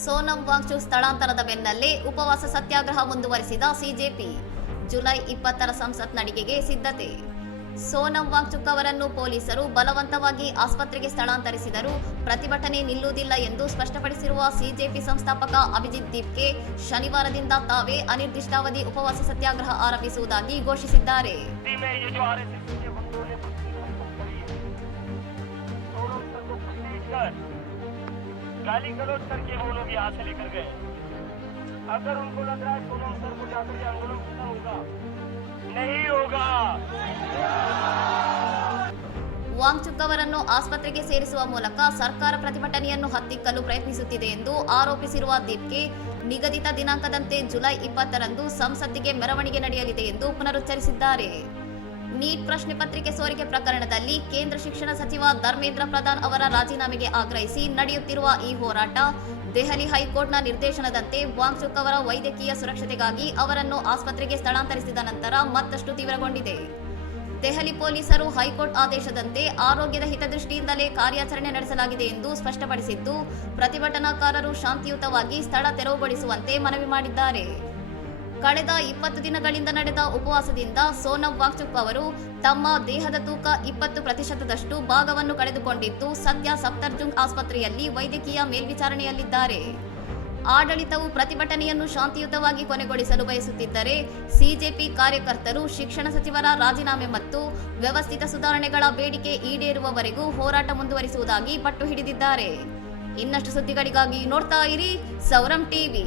ಸೋನಂ ವಾಂಗ್ಚುಕ್ ಸ್ಥಳಾಂತರದ ಬೆನ್ನಲ್ಲೇ ಉಪವಾಸ ಸತ್ಯಾಗ್ರಹ ಮುಂದುವರಿಸಿದ ಸಿಜೆಪಿ. ಜುಲೈ 20ರ ಸಂಸತ್ ನಡಿಗೆಗೆ ಸಿದ್ಧತೆ. ಸೋನಂ ವಾಂಗ್ಚುಕ್ ಅವರನ್ನು ಪೊಲೀಸರು ಬಲವಂತವಾಗಿ ಆಸ್ಪತ್ರೆಗೆ ಸ್ಥಳಾಂತರಿಸಿದರೂ ಪ್ರತಿಭಟನೆ ನಿಲ್ಲುವುದಿಲ್ಲ ಎಂದು ಸ್ಪಷ್ಟಪಡಿಸಿರುವ ಸಿಜೆಪಿ ಸಂಸ್ಥಾಪಕ ಅಭಿಜಿತ್ ದೀಪ್ಗೆ ಶನಿವಾರದಿಂದ ತಾವೇ ಅನಿರ್ದಿಷ್ಟಾವಧಿ ಉಪವಾಸ ಸತ್ಯಾಗ್ರಹ ಆರಂಭಿಸುವುದಾಗಿ ಘೋಷಿಸಿದ್ದಾರೆ. गाली गलौज करके वो लोग यहाँ से लेकर गए. अगर उनको लग रहा है सोनम सर को जाकर के आंदोलन खत्म होगा, नहीं होगा. ವಾಂಗ್ಚುಕ್ ಅವರನ್ನು ಆಸ್ಪತ್ರೆಗೆ ಸೇರಿಸುವ ಮೂಲಕ ಸರ್ಕಾರ ಪ್ರತಿಭಟನೆಯನ್ನು ಹತ್ತಿಕ್ಕಲು ಪ್ರಯತ್ನಿಸುತ್ತಿದೆ ಎಂದು ಆರೋಪಿಸಿರುವ ದೀಪ್ಗೆ ನಿಗದಿತ ದಿನಾಂಕದಂತೆ ಜುಲೈ 20ರಂದು ಸಂಸತ್ತಿಗೆ ಮೆರವಣಿಗೆ ನಡೆಯಲಿದೆ ಎಂದು ಪುನರುಚ್ಚರಿಸಿದ್ದಾರೆ. ನೀಟ್ ಪ್ರಶ್ನೆ ಪತ್ರಿಕೆ ಸೋರಿಕೆ ಪ್ರಕರಣದಲ್ಲಿ ಕೇಂದ್ರ ಶಿಕ್ಷಣ ಸಚಿವ ಧರ್ಮೇಂದ್ರ ಪ್ರಧಾನ್ ಅವರ ರಾಜೀನಾಮೆಗೆ ಆಗ್ರಹಿಸಿ ನಡೆಯುತ್ತಿರುವ ಈ ಹೋರಾಟ ದೆಹಲಿ ಹೈಕೋರ್ಟ್ನ ನಿರ್ದೇಶನದಂತೆ ವಾಂಗ್ಚುಕ್ ಅವರ ವೈದ್ಯಕೀಯ ಸುರಕ್ಷತೆಗಾಗಿ ಅವರನ್ನು ಆಸ್ಪತ್ರೆಗೆ ಸ್ಥಳಾಂತರಿಸಿದ ನಂತರ ಮತ್ತಷ್ಟು ತೀವ್ರಗೊಂಡಿದೆ. ದೆಹಲಿ ಪೊಲೀಸರು ಹೈಕೋರ್ಟ್ ಆದೇಶದಂತೆ ಆರೋಗ್ಯದ ಹಿತದೃಷ್ಟಿಯಿಂದಲೇ ಕಾರ್ಯಾಚರಣೆ ನಡೆಸಲಾಗಿದೆ ಎಂದು ಸ್ಪಷ್ಟಪಡಿಸಿದ್ದು, ಪ್ರತಿಭಟನಾಕಾರರು ಶಾಂತಿಯುತವಾಗಿ ಸ್ಥಳ ತೆರವುಗೊಳಿಸುವಂತೆ ಮನವಿ ಮಾಡಿದ್ದಾರೆ. ಕಳೆದ 20 ದಿನಗಳಿಂದ ನಡೆದ ಉಪವಾಸದಿಂದ ಸೋನಂ ವಾಂಗ್ಚುಕ್ ಅವರು ತಮ್ಮ ದೇಹದ ತೂಕ 20% ಭಾಗವನ್ನು ಕಳೆದುಕೊಂಡಿದ್ದು ಸದ್ಯ ಸಫ್ದರ್ಜಂಗ್ ಆಸ್ಪತ್ರೆಯಲ್ಲಿ ವೈದ್ಯಕೀಯ ಮೇಲ್ವಿಚಾರಣೆಯಲ್ಲಿದ್ದಾರೆ. ಆಡಳಿತವು ಪ್ರತಿಭಟನೆಯನ್ನು ಶಾಂತಿಯುತವಾಗಿ ಕೊನೆಗೊಳಿಸಲು ಬಯಸುತ್ತಿದ್ದರೆ ಸಿಜೆಪಿ ಕಾರ್ಯಕರ್ತರು ಶಿಕ್ಷಣ ಸಚಿವರ ರಾಜೀನಾಮೆ ಮತ್ತು ವ್ಯವಸ್ಥಿತ ಸುಧಾರಣೆಗಳ ಬೇಡಿಕೆ ಈಡೇರುವವರೆಗೂ ಹೋರಾಟ ಮುಂದುವರಿಸುವುದಾಗಿ ಪಟ್ಟು ಹಿಡಿದಿದ್ದಾರೆ. ಇನ್ನಷ್ಟು ಸುದ್ದಿಗಳಿಗಾಗಿ ನೋಡ್ತಾ ಇರಿ ಸೌರಂ ಟಿವಿ.